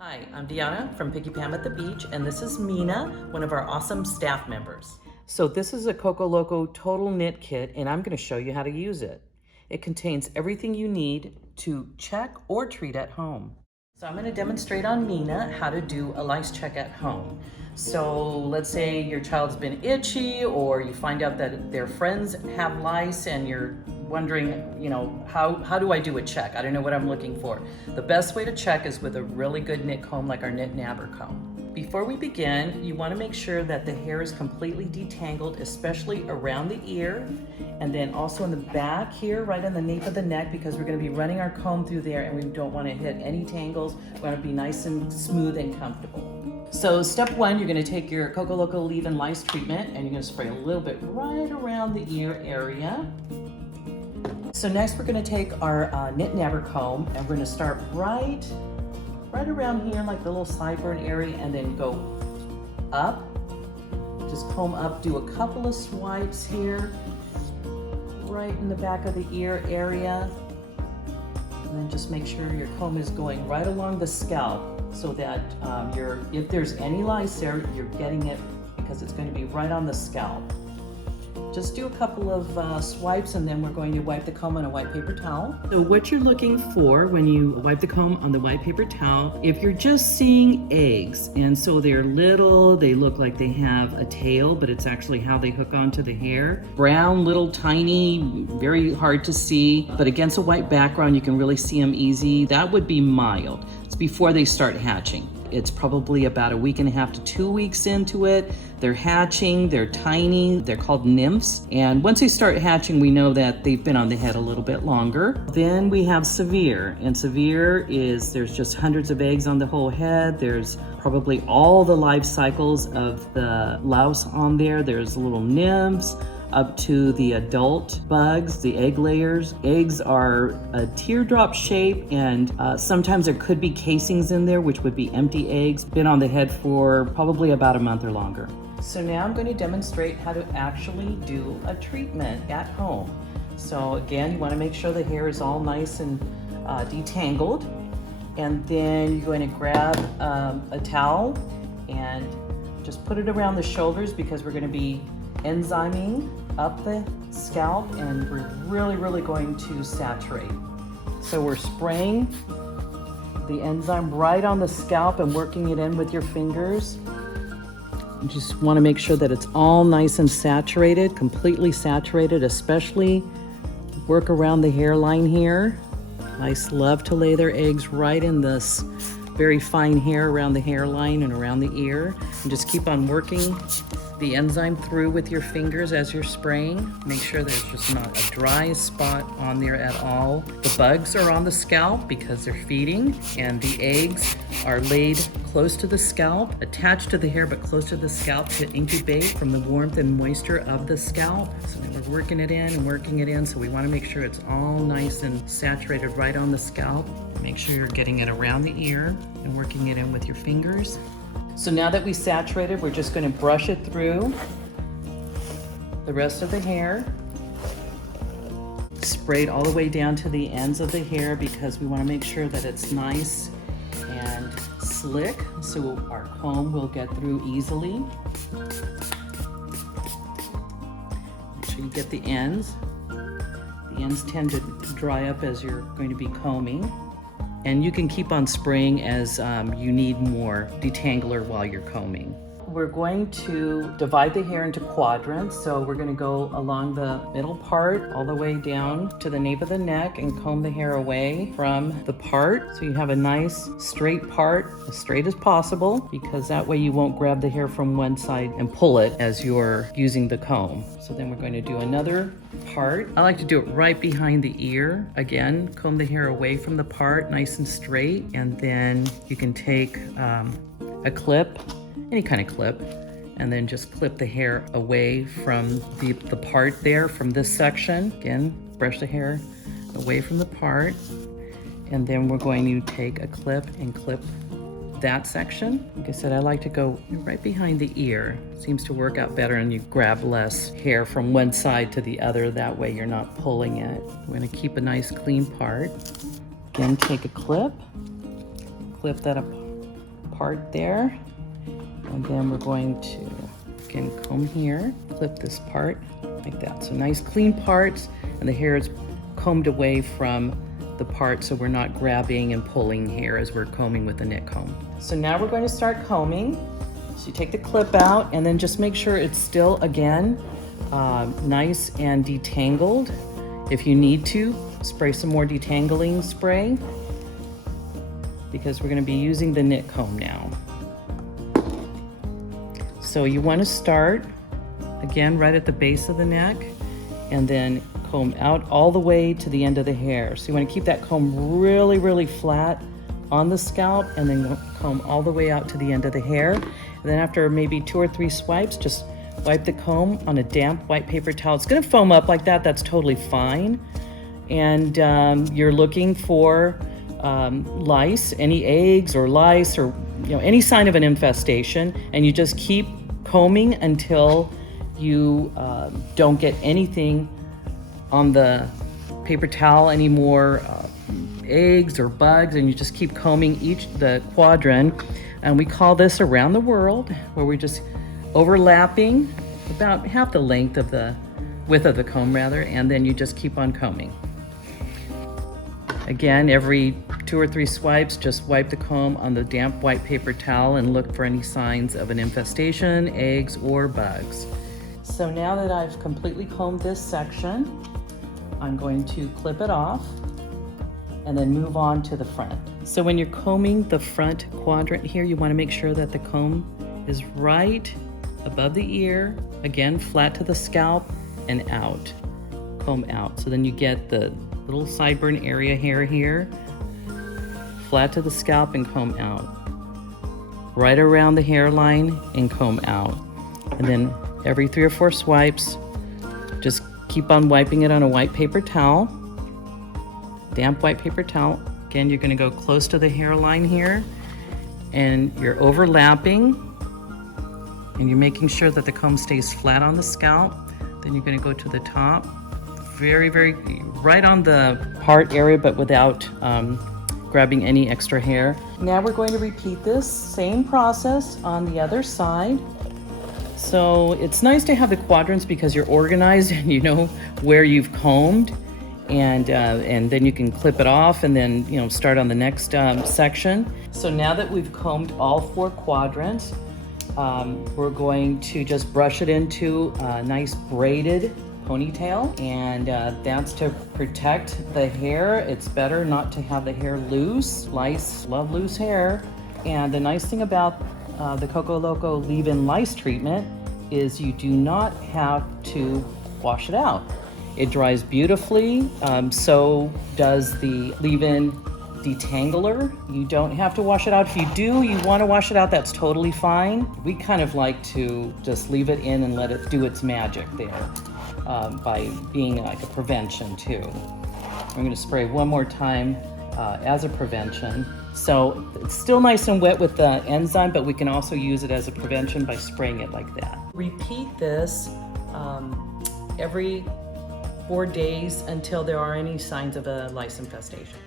Hi, I'm Deanna from Picky Pam at the Beach, and this is Mina, one of our awesome staff members. So this is a Coco Loco Total Knit Kit, and I'm going to show you how to use it. It contains everything you need to check or treat at home. So I'm going to demonstrate on Mina how to do a lice check at home. So let's say your child's been itchy, or you find out that their friends have lice and you're wondering, how do I do a check? I don't know what I'm looking for. The best way to check is with a really good knit comb like our NitNabber comb. Before we begin, you want to make sure that the hair is completely detangled, especially around the ear, and then also in the back here, right on the nape of the neck, because we're going to be running our comb through there and we don't want to hit any tangles. We want to be nice and smooth and comfortable. So step one, you're going to take your Coco Loco leave-in lice treatment and you're going to spray a little bit right around the ear area. So next we're going to take our NitNabber comb and we're going to start right around here, like the little sideburn area, and then go up. Just comb up, do a couple of swipes here, right in the back of the ear area. And then just make sure your comb is going right along the scalp so that if there's any lice there, you're getting it because it's going to be right on the scalp. Just do a couple of swipes and then we're going to wipe the comb on a white paper towel. So what you're looking for when you wipe the comb on the white paper towel, if you're just seeing eggs, and so they're little, they look like they have a tail, but it's actually how they hook onto the hair. Brown, little, tiny, very hard to see, but against a white background you can really see them easy. That would be mild. It's before they start hatching. It's probably about a week and a half to 2 weeks into it. They're hatching, they're tiny, they're called nymphs. And once they start hatching, we know that they've been on the head a little bit longer. Then we have severe, and severe is there's just hundreds of eggs on the whole head. There's probably all the life cycles of the louse on there. There's little nymphs, up to the adult bugs, the egg layers. Eggs are a teardrop shape, and sometimes there could be casings in there, which would be empty eggs, been on the head for probably about a month or longer. So now I'm going to demonstrate how to actually do a treatment at home. So again, you want to make sure the hair is all nice and detangled, and then you're going to grab a towel and just put it around the shoulders because we're going to be enzyming up the scalp and we're really going to saturate. So we're spraying the enzyme right on the scalp and working it in with your fingers. You just want to make sure that it's all nice and saturated, completely saturated, especially work around the hairline here. Lice love to lay their eggs right in this very fine hair around the hairline and around the ear, and just keep on working the enzyme through with your fingers as you're spraying. Make sure there's just not a dry spot on there at all. The bugs are on the scalp because they're feeding, and the eggs are laid close to the scalp, attached to the hair but close to the scalp to incubate from the warmth and moisture of the scalp. So then we're working it in and working it in, so we want to make sure it's all nice and saturated right on the scalp. Make sure you're getting it around the ear and working it in with your fingers. So now that we saturated, we're just going to brush it through the rest of the hair. Spray it all the way down to the ends of the hair because we want to make sure that it's nice and slick so our comb will get through easily. Make sure you get the ends. The ends tend to dry up as you're going to be combing. And you can keep on spraying as you need more detangler while you're combing. We're going to divide the hair into quadrants. So we're going to go along the middle part all the way down to the nape of the neck and comb the hair away from the part. So you have a nice straight part, as straight as possible, because that way you won't grab the hair from one side and pull it as you're using the comb. So then we're going to do another part. I like to do it right behind the ear. Again, comb the hair away from the part, nice and straight. And then you can take a clip, any kind of clip, and then just clip the hair away from the part there, from this section. Again, brush the hair away from the part. And then we're going to take a clip and clip that section. Like I said, I like to go right behind the ear. Seems to work out better, and you grab less hair from one side to the other. That way you're not pulling it. We're going to keep a nice clean part. Again, take a clip, clip that up part there. And then we're going to, again, comb here, clip this part like that. So nice clean parts, and the hair is combed away from the part so we're not grabbing and pulling hair as we're combing with a knit comb. So now we're going to start combing. So you take the clip out and then just make sure it's still, again, nice and detangled. If you need to, spray some more detangling spray because we're going to be using the knit comb now. So you want to start, again, right at the base of the neck and then comb out all the way to the end of the hair. So you want to keep that comb really, really flat on the scalp and then comb all the way out to the end of the hair. And then after maybe 2 or 3 swipes, just wipe the comb on a damp white paper towel. It's going to foam up like that. That's totally fine. And you're looking for lice, any eggs or lice or any sign of an infestation, and you just keep combing until you don't get anything on the paper towel anymore, eggs or bugs, and you just keep combing the quadrant. And we call this around the world, where we're just overlapping about half the length of the width of the comb rather, and then you just keep on combing. Again, every 2 or 3 swipes, just wipe the comb on the damp white paper towel and look for any signs of an infestation, eggs, or bugs. So now that I've completely combed this section, I'm going to clip it off and then move on to the front. So when you're combing the front quadrant here, you want to make sure that the comb is right above the ear, again, flat to the scalp and out, comb out. So then you get the little sideburn area hair here, flat to the scalp and comb out. Right around the hairline and comb out. And then every 3 or 4 swipes, just keep on wiping it on a white paper towel, damp white paper towel. Again, you're gonna go close to the hairline here and you're overlapping and you're making sure that the comb stays flat on the scalp. Then you're gonna go to the top, very, very right on the part area, but without grabbing any extra hair. Now we're going to repeat this same process on the other side. So it's nice to have the quadrants because you're organized and you know where you've combed, and then you can clip it off and then start on the next section. So now that we've combed all 4 quadrants, we're going to just brush it into a nice braided ponytail, and that's to protect the hair. It's better not to have the hair loose. Lice love loose hair. And the nice thing about the Coco Loco leave-in lice treatment is you do not have to wash it out. It dries beautifully, so does the leave-in detangler. You don't have to wash it out. If you do, you want to wash it out, that's totally fine. We kind of like to just leave it in and let it do its magic there, by being like a prevention too. I'm going to spray one more time as a prevention. So it's still nice and wet with the enzyme, but we can also use it as a prevention by spraying it like that. Repeat this every 4 days until there are any signs of a lice infestation.